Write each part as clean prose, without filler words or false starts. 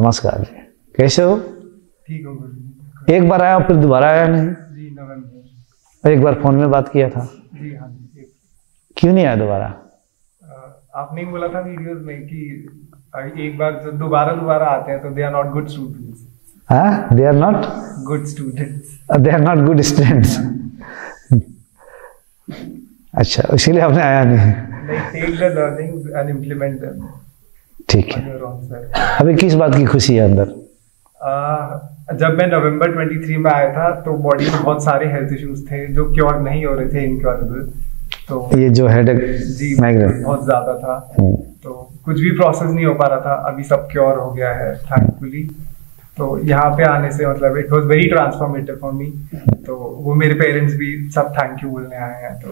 नमस्कार जी, कैसे हो? ठीक हो गुरुजी। एक बार आया फिर दोबारा आया नहीं। जी नवंबर। एक बार फोन में बात किया था, जी हाँ जी। क्यों नहीं आया दोबारा? आपने ही बोला था वीडियोस में कि एक बार जब दोबारा आते हैं तो they are not good students. हाँ, they are not good students. They are not good students. अच्छा, इसीलिए आपने आया नहीं। Take the learnings and implement them. ठीक है, अभी किस बात की खुशी है अंदर? जब मैं नवंबर 23 में आया था तो बॉडी में बहुत सारे हेल्थ इश्यूज थे जो क्योर नहीं हो रहे थे, इनक्योरेबल। तो ये जो हेडेक, जी माइग्रेन बहुत ज्यादा था, तो कुछ भी प्रोसेस नहीं हो पा रहा था। अभी सब क्योर हो गया है थैंकफुली। तो यहाँ पे आने से मतलब it was very transformative for me. तो वो मेरे पेरेंट्स भी सब थैंक यू बोलने आए हैं। तो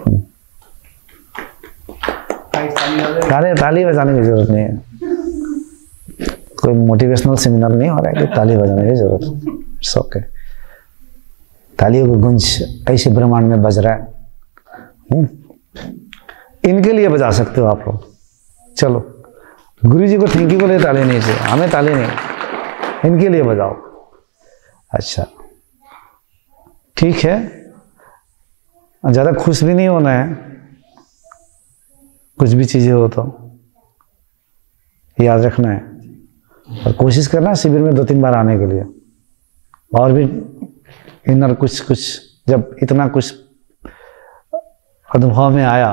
ताली बजाने की जरूरत नहीं है, कोई मोटिवेशनल सेमिनार नहीं हो रहा है कि ताली बजाने की जरूरत है। It's okay. तालियों की गूंज ऐसे ब्रह्मांड में बज रहा है। इनके लिए बजा सकते हो आप लोग। चलो, गुरु जी को थैंक यू बोले, ताली नहीं चाहिए हमें, ताली नहीं, इनके लिए बजाओ। अच्छा ठीक है, ज्यादा खुश भी नहीं होना है, कुछ भी चीजें हो तो याद रखना है और कोशिश करना शिविर में 2-3 बार आने के लिए। और भी इनर कुछ जब इतना कुछ अनुभव में आया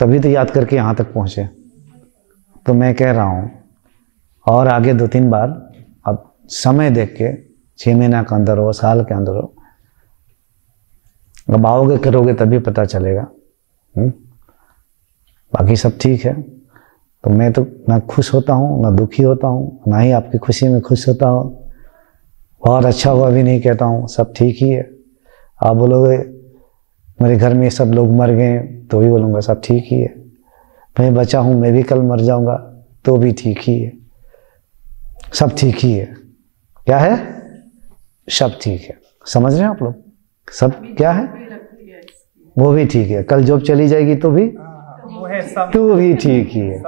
तभी तो याद करके यहाँ तक पहुँचे। तो मैं कह रहा हूँ और आगे 2-3 बार, अब समय देख के 6 महीना के अंदर हो, साल के अंदर हो, अब आओगे करोगे तभी पता चलेगा। बाकी सब ठीक है। तो मैं तो ना खुश होता हूँ ना दुखी होता हूँ, ना ही आपकी खुशी में खुश होता हूँ। बहुत अच्छा हुआ भी नहीं कहता हूँ, सब ठीक ही है। आप बोलोगे मेरे घर में सब लोग मर गए तो भी बोलूँगा सब ठीक ही है। मैं बचा हूँ, मैं भी कल मर जाऊँगा तो भी ठीक ही है, सब ठीक ही है। क्या है? सब ठीक है। समझ रहे हैं आप लोग? सब क्या है? वो भी ठीक है। कल जॉब चली जाएगी तो भी तो भी ठीक ही है।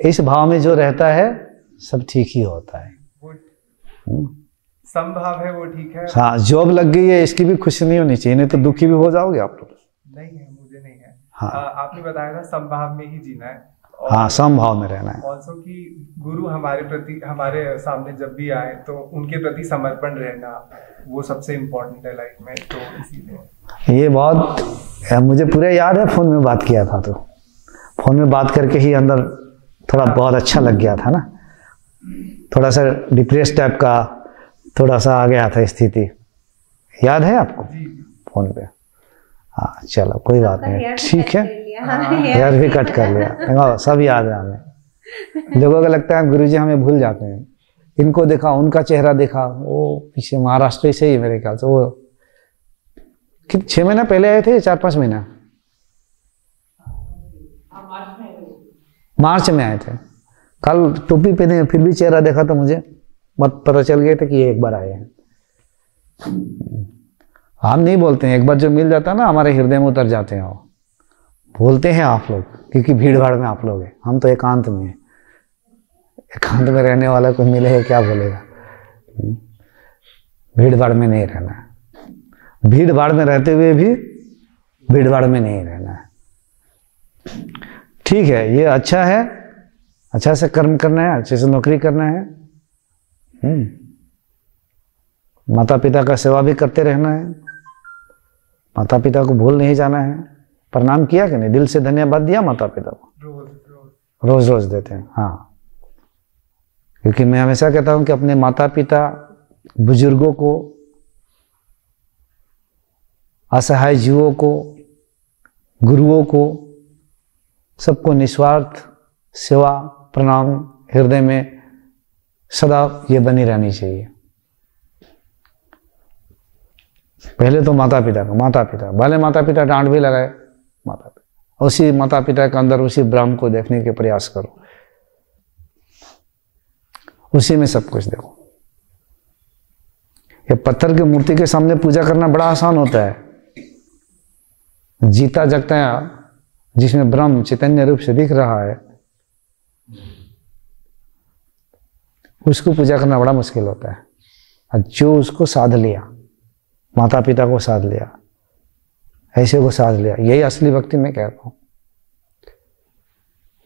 इस भाव में जो रहता है सब ठीक ही होता है। संभाव है वो ठीक है। हाँ, जॉब लग गई है इसकी भी खुशी नहीं होनी चाहिए, नहीं तो दुखी भी हो जाओगे आप लोग। नहीं है, मुझे नहीं है। हाँ, आपने बताया था संभाव में ही जीना है। हाँ, समभाव में रहना है। ऑल्सो कि गुरु हमारे प्रति, हमारे सामने जब भी आए तो उनके प्रति समर्पण रहना, वो सबसे इम्पोर्टेंट है लाइफ में। तो इसीलिए ये बहुत मुझे पूरे याद है। फोन में बात किया था तो फोन में बात करके ही अंदर थोड़ा बहुत अच्छा लग गया था ना, थोड़ा सा डिप्रेस टाइप का थोड़ा सा आ गया था स्थिति। याद है आपको? फोन पे। हाँ चलो कोई बात नहीं, ठीक है। हेयर भी कट कर लिया, सब याद है हमें। लोगों को लगता है गुरुजी हमें भूल जाते हैं। इनको देखा, उनका चेहरा देखा, वो पीछे महाराष्ट्र से ही मेरे ख्याल से वो 6 महीना पहले आए थे, 4-5 महीना, मार्च में आए थे। कल टोपी पहने फिर भी चेहरा देखा तो मुझे मत पता चल गया था कि ये एक बार आए हैं। हम नहीं बोलते हैं, एक बार जो मिल जाता है ना हमारे हृदय में उतर जाते हैं। वो बोलते हैं आप लोग क्योंकि भीड़ भाड़ में आप लोग हैं, हम तो एकांत में हैं। एकांत में रहने वाला कोई मिले है क्या बोलेगा? भीड़ भाड़ में नहीं रहना है, भीड़ भाड़ में रहते हुए भी भीड़ भाड़ में नहीं रहना है। ठीक है, ये अच्छा है, अच्छा से कर्म करना है, अच्छे से नौकरी करना है, माता पिता का सेवा भी करते रहना है, माता पिता को भूल नहीं जाना है। प्रणाम किया कि नहीं? दिल से धन्यवाद दिया माता पिता को? रोज रोज देते हैं। हाँ, क्योंकि मैं हमेशा कहता हूं कि अपने माता पिता, बुजुर्गों को, असहाय जीवों को, गुरुओं को, सबको निस्वार्थ सेवा प्रणाम हृदय में सदा ये बनी रहनी चाहिए। पहले तो माता पिता को, माता पिता भले माता पिता डांट भी लगाए, माता पिता, उसी माता पिता के अंदर उसी ब्रह्म को देखने के प्रयास करो, उसी में सब कुछ देखो। ये पत्थर की मूर्ति के सामने पूजा करना बड़ा आसान होता है। जीता जगता है जिसमें ब्रह्म चैतन्य रूप से दिख रहा है, उसको पूजा करना बड़ा मुश्किल होता है। और जो उसको साध लिया, माता पिता को साध लिया, ऐसे को साध लिया, यही असली भक्ति मैं कहता हूँ।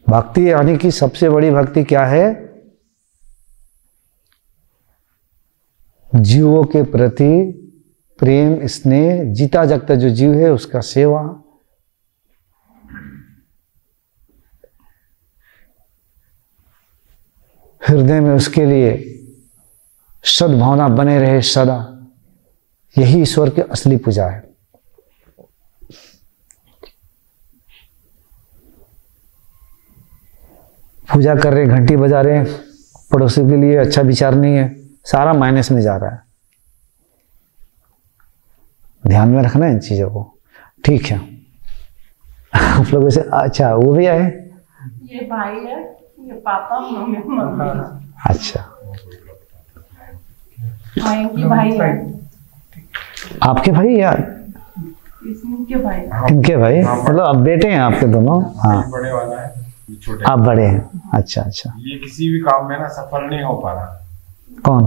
भक्ति यानी कि सबसे बड़ी भक्ति क्या है? जीवों के प्रति प्रेम, स्नेह, जीता जगता जो जीव है उसका सेवा, हृदय में उसके लिए सद्भावना बने रहे सदा, यही ईश्वर की असली पूजा है। पूजा कर रहे, घंटी बजा रहे, पड़ोसी के लिए अच्छा विचार नहीं है, सारा माइनस में जा रहा है। ध्यान में रखना इन चीजों को, ठीक है। आप लोगों से अच्छा वो भी आए, ये भाई है, ये पापा, मम्मी। अच्छा, इनकी भाई है, आपके भाई या इनके भाई, इनके भाई, मतलब अब बेटे हैं आपके दोनों? हाँ, बड़े वाला है, छोटे आप बड़े हैं। अच्छा अच्छा। ये किसी भी काम में ना सफल नहीं हो पा रहा। कौन?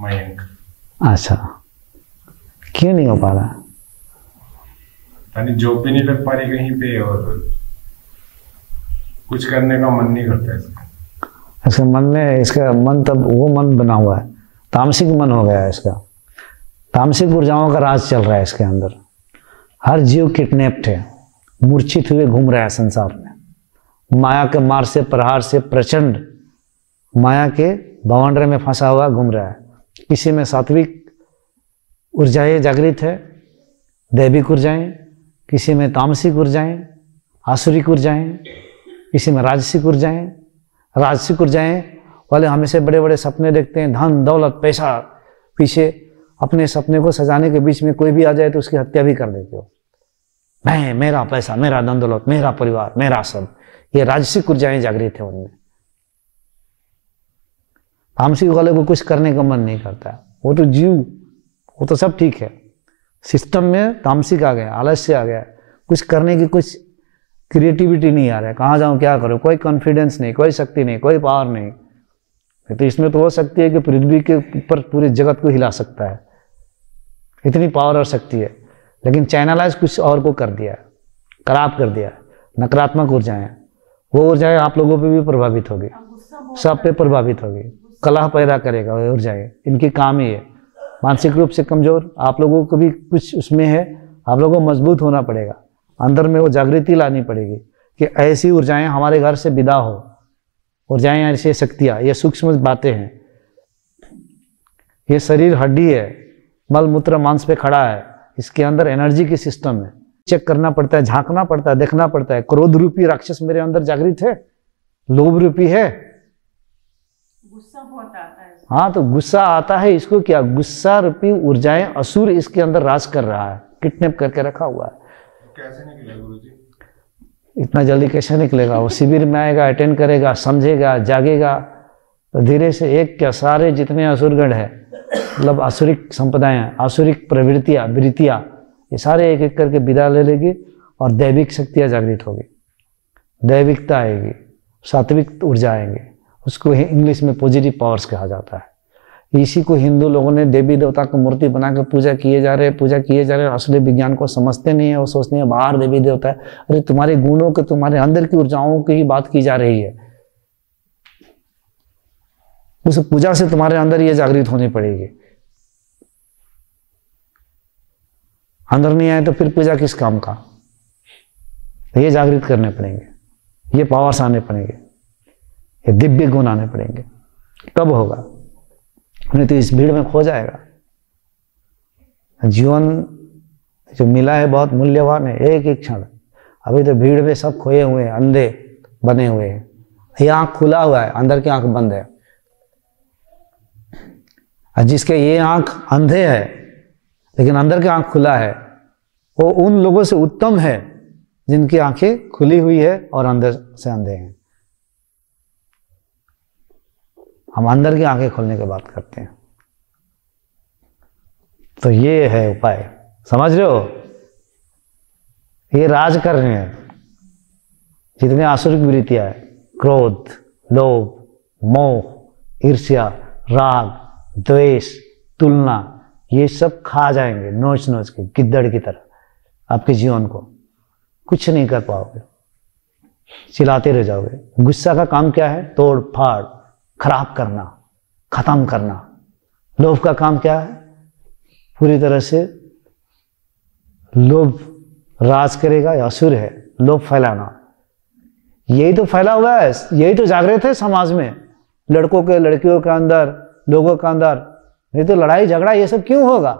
मयंक। अच्छा, क्यों नहीं हो पा रहा? यानी जॉब भी नहीं लग पा रही कहीं पे, और कुछ करने का मन नहीं करता इसका। इसका मन में, इसका मन तब वो मन बना हुआ है, तामसिक मन हो गया है इसका। तामसिक ऊर्जाओं का राज चल रहा है इसके अंदर। हर जीव किडनैप्ड है, मूर्छित हुए घूम रहा है संसार में, माया के मार से, प्रहार से, प्रचंड माया के बवंडर में फंसा हुआ घूम रहा है। किसी में सात्विक ऊर्जाएं जागृत है, दैविक ऊर्जाएं, किसी में तामसिक ऊर्जाएं, आसुरिक ऊर्जाएं, किसी में राजसिक ऊर्जाएं। राजसिक ऊर्जाएं वाले हमेशा बड़े बड़े सपने देखते हैं, धन दौलत पैसा, पीछे अपने सपने को सजाने के बीच में कोई भी आ जाए तो उसकी हत्या भी कर देते हो। मैं, मेरा पैसा, मेरा धन दौलत, मेरा परिवार, मेरा सब, ये राजसिक ऊर्जाएं जागृत है उनमें। तामसिक वाले को कुछ करने का मन नहीं करता, वो तो जीव, वो तो सब ठीक है। सिस्टम में तामसिक आ गया, आलस्य आ गया, कुछ करने की कुछ क्रिएटिविटी नहीं आ रहा है। कहाँ जाऊँ, क्या करूँ, कोई कॉन्फिडेंस नहीं, कोई शक्ति नहीं, कोई पावर नहीं। तो इसमें तो वो शक्ति है कि पृथ्वी के ऊपर पूरे जगत को हिला सकता है, इतनी पावर और शक्ति है। लेकिन चैनलाइज कुछ और को कर दिया, खराब कर दिया। नकारात्मक ऊर्जाएं, वो ऊर्जाएं आप लोगों पे भी प्रभावित होगी, सब पे प्रभावित होगी, कलह पैदा करेगा वो ऊर्जाएं। इनकी काम ही है। मानसिक रूप से कमजोर आप लोगों को भी कुछ उसमें है, आप लोगों को मजबूत होना पड़ेगा, अंदर में वो जागृति लानी पड़ेगी कि ऐसी ऊर्जाएं हमारे घर से विदा हो। ऊर्जाएं ऐसी शक्तियाँ, ये सूक्ष्म बातें हैं। ये शरीर हड्डी है, मल मूत्र मांस पे खड़ा है, इसके अंदर एनर्जी की सिस्टम है। चेक करना पड़ता है, झांकना पड़ता है, देखना पड़ता है। क्रोध रूपी राक्षस मेरे अंदर जागृत है, लोभ रूपी है, गुस्सा बहुत आता है। हाँ तो गुस्सा आता है। इसको क्या, गुस्सा रूपी ऊर्जाएं, असुर इसके अंदर राज कर रहा है, किडनैप करके रखा हुआ है। कैसे निकलेगा गुरुजी? इतना जल्दी कैसे निकलेगा? वो शिविर में आएगा, अटेंड करेगा, समझेगा, जागेगा, तो धीरे से एक क्या सारे जितने असुरगण है, मतलब आसुरिक संपदाएं, आसुरिक प्रवृत्तियां, वृत्तियां, ये सारे एक एक करके विदा ले लेगी और दैविक शक्तियां जागृत होगी, दैविकता आएगी, सात्विक ऊर्जा आएंगे। उसको इंग्लिश में पॉजिटिव पावर्स कहा जाता है। इसी को हिंदू लोगों ने देवी देवता को मूर्ति बना के पूजा किए जा रहे हैं। असली विज्ञान को समझते नहीं है, वो सोचते हैं बाहर देवी देवता है। अरे तुम्हारे गुणों के, तुम्हारे अंदर की ऊर्जाओं की ही बात की जा रही है। उस पूजा से तुम्हारे अंदर ये जागृत होनी पड़ेगी। अंदर नहीं आए तो फिर पूजा किस काम का? ये जागृत करने पड़ेंगे, ये पावर्स आने पड़ेंगे, ये दिव्य गुण आने पड़ेंगे। कब होगा? नहीं तो इस भीड़ में खो जाएगा। जीवन जो मिला है बहुत मूल्यवान है, एक एक क्षण। अभी तो भीड़ में सब खोए हुए हैं, अंधे बने हुए हैं। ये आंख खुला हुआ है, अंदर की आंख बंद है। और जिसके ये आंख अंधे है लेकिन अंदर की आंख खुला है, वो उन लोगों से उत्तम है जिनकी आंखें खुली हुई है और अंदर से अंधे हैं। हम अंदर की आंखें खोलने की बात करते हैं। तो ये है उपाय, समझ रहे हो? ये राज कर रहे हैं। जितने आसुरिक वृत्तियां है, क्रोध, लोभ, मोह, ईर्ष्या, राग, द्वेष, तुलना, ये सब खा जाएंगे नोच नोच के गिद्दड़ की तरह आपके जीवन को। कुछ नहीं कर पाओगे, चिल्लाते रह जाओगे। गुस्सा का काम क्या है? तोड़ फाड़, खराब करना, खत्म करना। लोभ का काम क्या है? पूरी तरह से लोभ राज करेगा या असुर है, लोभ फैलाना। यही तो फैला हुआ है, यही तो जागृत है समाज में, लड़कों के, लड़कियों के अंदर, लोगों के अंदर। नहीं तो लड़ाई झगड़ा ये सब क्यों होगा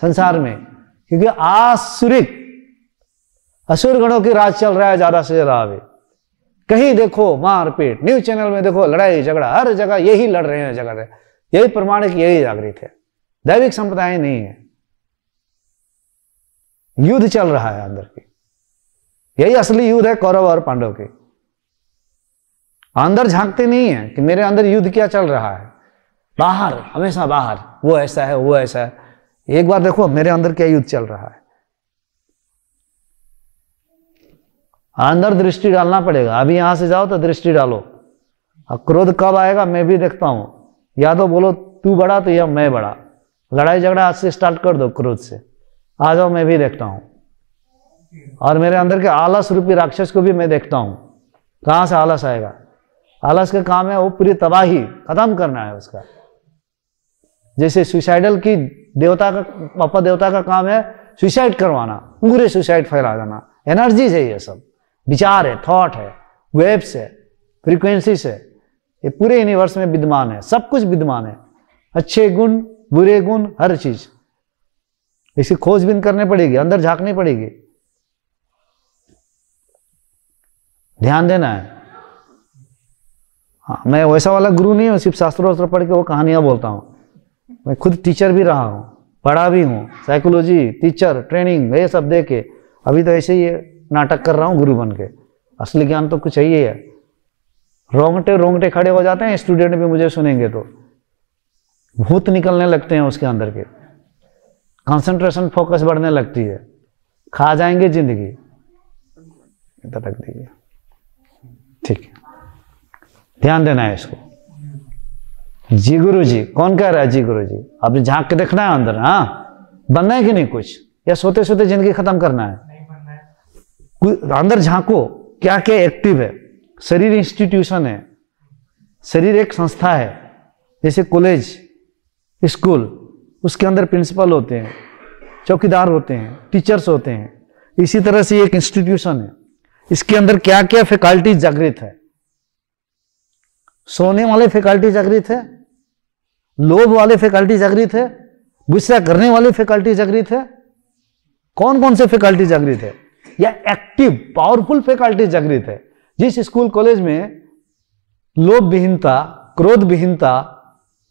संसार में? क्योंकि आसुरिक असुर गणों की राज चल रहा है ज्यादा से ज्यादा। अभी कहीं देखो मारपीट, न्यूज चैनल में देखो लड़ाई झगड़ा, हर जगह यही लड़ रहे हैं, जगह यही प्रमाण है कि यही जागृत है। दैविक संप्रदाय नहीं है, युद्ध चल रहा है अंदर की। यही असली युद्ध है कौरव और पांडव के। अंदर झांकते नहीं है कि मेरे अंदर युद्ध क्या चल रहा है, बाहर, हमेशा बाहर, वो ऐसा है, वो ऐसा है। एक बार देखो मेरे अंदर क्या युद्ध चल रहा है। अंदर दृष्टि डालना पड़ेगा। अभी यहां से जाओ तो दृष्टि डालो। अब क्रोध कब आएगा मैं भी देखता हूं। या तो बोलो तू बड़ा तो या मैं बड़ा। लड़ाई झगड़ा आज से स्टार्ट कर दो क्रोध से। आ जाओ, मैं भी देखता हूं। और मेरे अंदर के आलस रूपी राक्षस को भी मैं देखता हूं। कहां से आलस आएगा? आलस का काम है वो पूरी तबाही खत्म करना है उसका। जैसे सुसाइडल की देवता का, पापा देवता का काम है सुसाइड करवाना, पूरे सुसाइड फैला देना। एनर्जी है, ये सब विचार है, थॉट है, वेव्स है, फ्रीक्वेंसीज है। ये पूरे यूनिवर्स में विद्यमान है, सब कुछ विद्यमान है। अच्छे गुण, बुरे गुण, हर चीज। इसी खोजबीन करनी पड़ेगी, अंदर झांकनी पड़ेगी, ध्यान देना है। हाँ, मैं वैसा वाला गुरु नहीं हूँ सिर्फ शास्त्रों वास्त्र पढ़ के वो कहानियां बोलता हूँ। मैं खुद टीचर भी रहा हूँ, पढ़ा भी हूँ, साइकोलॉजी टीचर ट्रेनिंग ये सब दे के अभी तो ऐसे ही नाटक कर रहा हूँ गुरु बन के। असली ज्ञान तो कुछ चाहिए है। रोंगटे खड़े हो जाते हैं स्टूडेंट भी मुझे सुनेंगे तो, भूत निकलने लगते हैं उसके अंदर के, कंसंट्रेशन फोकस बढ़ने लगती है, खा जाएंगे जिंदगी। रख दीजिए, ठीक है, ध्यान देना है इसको। जी गुरु जी, कौन कह रहा है जी गुरु जी? अब झांक के देखना है अंदर। हाँ, बनना है कि नहीं कुछ, या सोते सोते जिंदगी खत्म करना है? अंदर झांको, क्या क्या एक्टिव है। शरीर इंस्टीट्यूशन है, शरीर एक संस्था है। जैसे कॉलेज, स्कूल, उसके अंदर प्रिंसिपल होते हैं, चौकीदार होते हैं, टीचर्स होते हैं। इसी तरह से एक इंस्टीट्यूशन है। इसके अंदर क्या क्या फैकल्टी जागृत है। सोने वाले फैकल्टी जागृत है, लोभ वाले फैकल्टी जागृत है, गुस्सा करने वाले फैकल्टी जागृत है। कौन कौन से फैकल्टी जागृत है? या एक्टिव पावरफुल फैकल्टी जागृत है। जिस स्कूल कॉलेज में लोभ विहीनता, क्रोध विहीनता,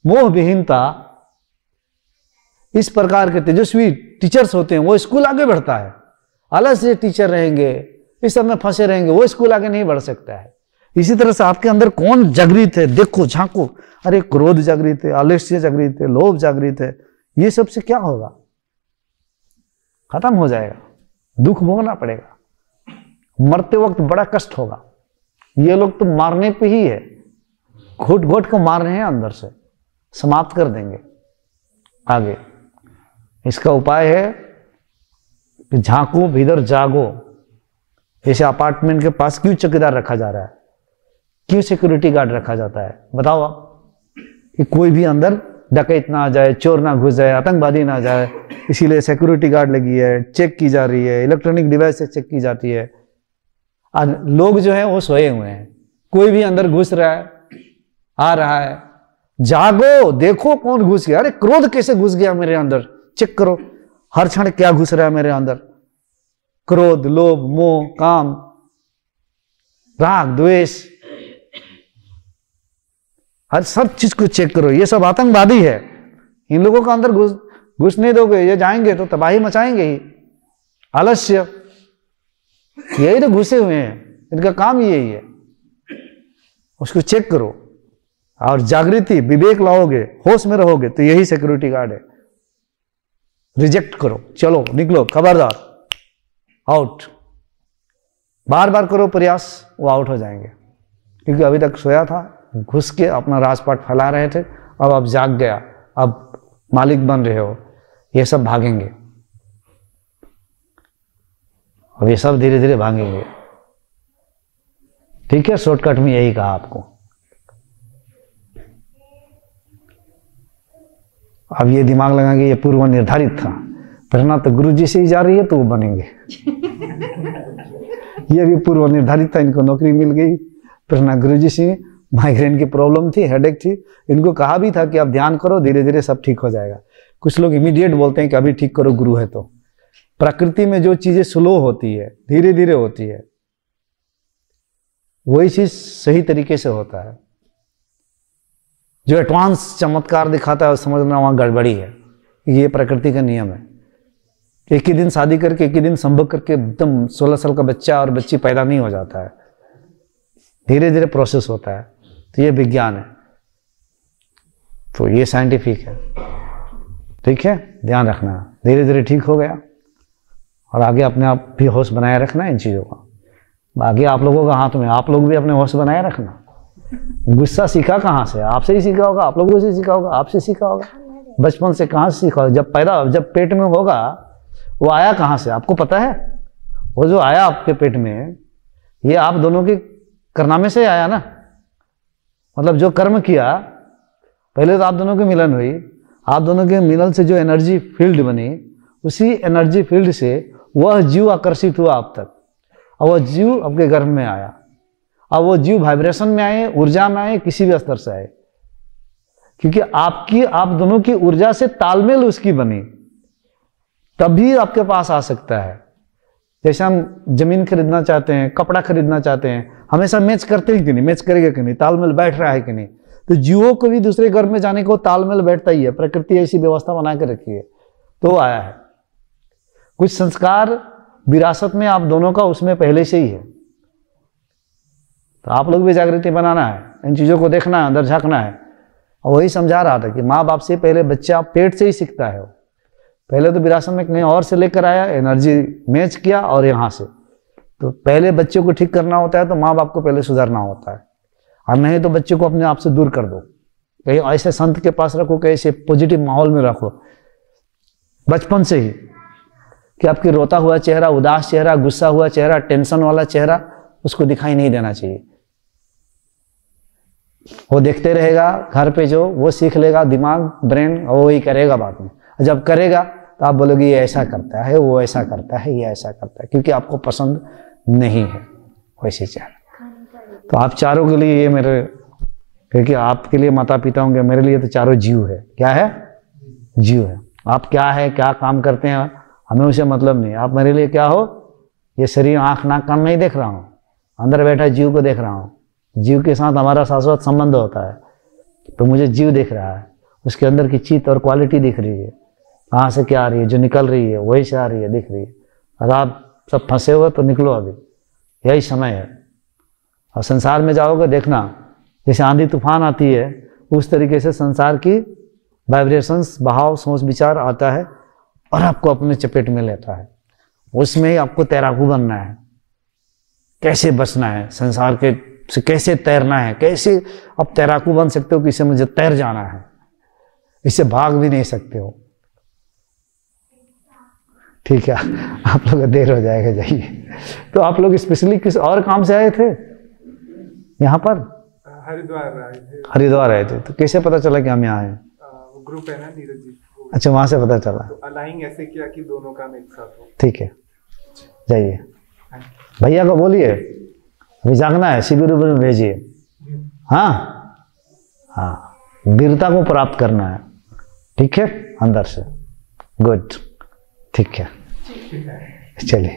मोह विहीनता, इस प्रकार के तेजस्वी टीचर्स होते हैं, वो स्कूल आगे बढ़ता है। अलग से टीचर रहेंगे, इस सब में फंसे रहेंगे, वो स्कूल आगे नहीं बढ़ सकता है। इसी तरह से आपके अंदर कौन जागृत है, देखो, झांको। अरे क्रोध जागृत है, आलस्य जागृत है, लोभ जागृत है। ये सब से क्या होगा? खत्म हो जाएगा, दुख भोगना पड़ेगा, मरते वक्त बड़ा कष्ट होगा। ये लोग तो मारने पे ही है, घोट घोट को मार रहे हैं, अंदर से समाप्त कर देंगे। आगे इसका उपाय है कि झांको, भीतर जागो। जैसे अपार्टमेंट के पास क्यों चौकीदार रखा जा रहा है, क्यों सिक्योरिटी गार्ड रखा जाता है? बताओ आप, कि कोई भी अंदर डकैत ना आ जाए, चोर ना घुस जाए, आतंकवादी ना आ जाए, इसीलिए सिक्योरिटी गार्ड लगी है, चेक की जा रही है, इलेक्ट्रॉनिक डिवाइस से चेक की जाती है। और लोग जो है वो सोए हुए हैं, कोई भी अंदर घुस रहा है, आ रहा है। जागो, देखो कौन घुस गया। अरे क्रोध कैसे घुस गया मेरे अंदर, चेक करो। हर क्षण क्या घुस रहा है मेरे अंदर? क्रोध, लोभ, मोह, काम, राग, द्वेष, हर सब चीज को चेक करो। ये सब आतंकवादी है। इन लोगों का अंदर घुस नहीं दोगे, ये जाएंगे तो तबाही मचाएंगे ही। आलस्य, यही तो घुसे हुए हैं, इनका काम यही है। उसको चेक करो और जागृति, विवेक लाओगे, होश में रहोगे तो यही सिक्योरिटी गार्ड है। रिजेक्ट करो, चलो निकलो, खबरदार, आउट। बार बार करो प्रयास, वो आउट हो जाएंगे। क्योंकि अभी तक सोया था, घुस के अपना राजपाट फैला रहे थे, अब आप जाग गया, अब मालिक बन रहे हो, ये सब भागेंगे, अब ये सब धीरे धीरे भागेंगे। ठीक है, शॉर्टकट में यही कहा आपको। अब ये दिमाग लगा कि ये पूर्व निर्धारित था, प्रेरणा तो गुरु जी से ही जा रही है तो वो बनेंगे। ये भी पूर्व निर्धारित था, इनको नौकरी मिल गई, प्रेरणा गुरु जी से। माइग्रेन की प्रॉब्लम थी, हेडेक थी, इनको कहा भी था कि आप ध्यान करो, धीरे धीरे सब ठीक हो जाएगा। कुछ लोग इमीडिएट बोलते हैं कि अभी ठीक करो, गुरु है तो। प्रकृति में जो चीजें स्लो होती है, धीरे धीरे होती है, वही चीज सही तरीके से होता है। जो एडवांस चमत्कार दिखाता है समझना वहां गड़बड़ी है। ये प्रकृति का नियम है। एक ही दिन शादी करके, एक ही दिन संभोग करके एकदम 16 साल का बच्चा और बच्ची पैदा नहीं हो जाता है, धीरे धीरे प्रोसेस होता है। तो ये विज्ञान है, तो ये साइंटिफिक है। ठीक है, ध्यान रखना, धीरे धीरे ठीक हो गया। और आगे अपने आप भी होश बनाए रखना इन चीज़ों का। आगे आप लोगों का हाथ में, आप लोग भी अपने होश बनाए रखना। गुस्सा सीखा कहाँ से? आपसे ही सीखा होगा, आप लोगों से सीखा होगा, आपसे सीखा होगा। बचपन से कहाँ से सीखा होगा? जब पेट में होगा, वो आया कहाँ से आपको पता है? वो जो आया आपके पेट में, ये आप दोनों के करनामे से आया ना। मतलब जो कर्म किया, पहले तो आप दोनों की मिलन हुई, आप दोनों के मिलन से जो एनर्जी फील्ड बनी, उसी एनर्जी फील्ड से वह जीव आकर्षित हुआ आप तक, और वह जीव आपके गर्भ में आया। अब वो जीव वाइब्रेशन में आए, ऊर्जा में आए, किसी भी स्तर से आए, क्योंकि आप दोनों की ऊर्जा से तालमेल उसकी बनी, तभी आपके पास आ सकता है। जैसे हम जमीन खरीदना चाहते हैं, कपड़ा खरीदना चाहते हैं, हमेशा मैच करते हैं कि नहीं, मैच करेगा कि नहीं, तालमेल बैठ रहा है कि नहीं। तो जीवों को भी दूसरे गर्भ में जाने को तालमेल बैठता ही है। प्रकृति ऐसी व्यवस्था बना के रखी है, तो आया है। कुछ संस्कार विरासत में आप दोनों का उसमें पहले से ही है। तो आप लोग भी जागृति बनाना है, इन चीज़ों को देखना है, अंदर झांकना है। और वही समझा रहा था कि माँ बाप से पहले बच्चा पेट से ही सीखता है। पहले तो विरासत में कहीं और से लेकर आया, एनर्जी मैच किया, और यहाँ से। तो पहले बच्चे को ठीक करना होता है, तो माँ बाप को पहले सुधारना होता है, और नहीं तो बच्चे को अपने आप से दूर कर दो। कहीं ऐसे संत के पास रखो, कहीं ऐसे पॉजिटिव माहौल में रखो बचपन से ही, कि आपकी रोता हुआ चेहरा, उदास चेहरा, गुस्सा हुआ चेहरा, टेंशन वाला चेहरा उसको दिखाई नहीं देना चाहिए। वो देखते रहेगा घर पे, जो वो सीख लेगा दिमाग, ब्रेन, और वही करेगा बाद में। जब करेगा तो आप बोलोगे ये ऐसा करता है, वो ऐसा करता है, ये ऐसा करता है, क्योंकि आपको पसंद नहीं है वैसे चेहरा। तो आप चारों के लिए ये मेरे, क्योंकि आपके लिए माता पिता होंगे, मेरे लिए तो चारों जीव है। क्या है? जीव है। आप क्या है, क्या काम करते हैं, हमें उसे मतलब नहीं। आप मेरे लिए क्या हो? ये शरीर, आंख, नाक, कान नहीं देख रहा हूँ, अंदर बैठा जीव को देख रहा हूँ। जीव के साथ हमारा शाश्वत संबंध होता है, तो मुझे जीव दिख रहा है, उसके अंदर की चीत और क्वालिटी दिख रही है, कहाँ से क्या आ रही है, जो निकल रही है वही से आ रही है, दिख रही है। और आप सब फंसे हुए तो निकलो, अभी यही समय है। और संसार में जाओगे, देखना जैसे आंधी तूफान आती है, उस तरीके से संसार की वाइब्रेशंस, बहाव, सोच विचार आता है और आपको अपने चपेट में लेता है। उसमें ही आपको तैराकू बनना है, कैसे बचना है, संसार के से कैसे तैरना है, कैसे आप तैराकू बन सकते हो कि इससे मुझे तैर जाना है, इससे भाग भी नहीं सकते हो। ठीक है, आप लोग देर हो जाएगा, जाइए। तो आप लोग स्पेशली किस और काम से आए थे यहाँ पर? हरिद्वार आए थे। तो कैसे पता चला कि हम यहाँ आए? ग्रुप है ना नीरज जी। अच्छा, वहां से पता चला। तो अलाइंग ऐसे किया कि दोनों काम एक साथ हो। ठीक है, जाइए, भैया को बोलिए अभी जागना है, शिविर में भेजिए। हाँ हाँ, वीरता को प्राप्त करना है। ठीक है, अंदर से। गुड, ठीक है, चलिए।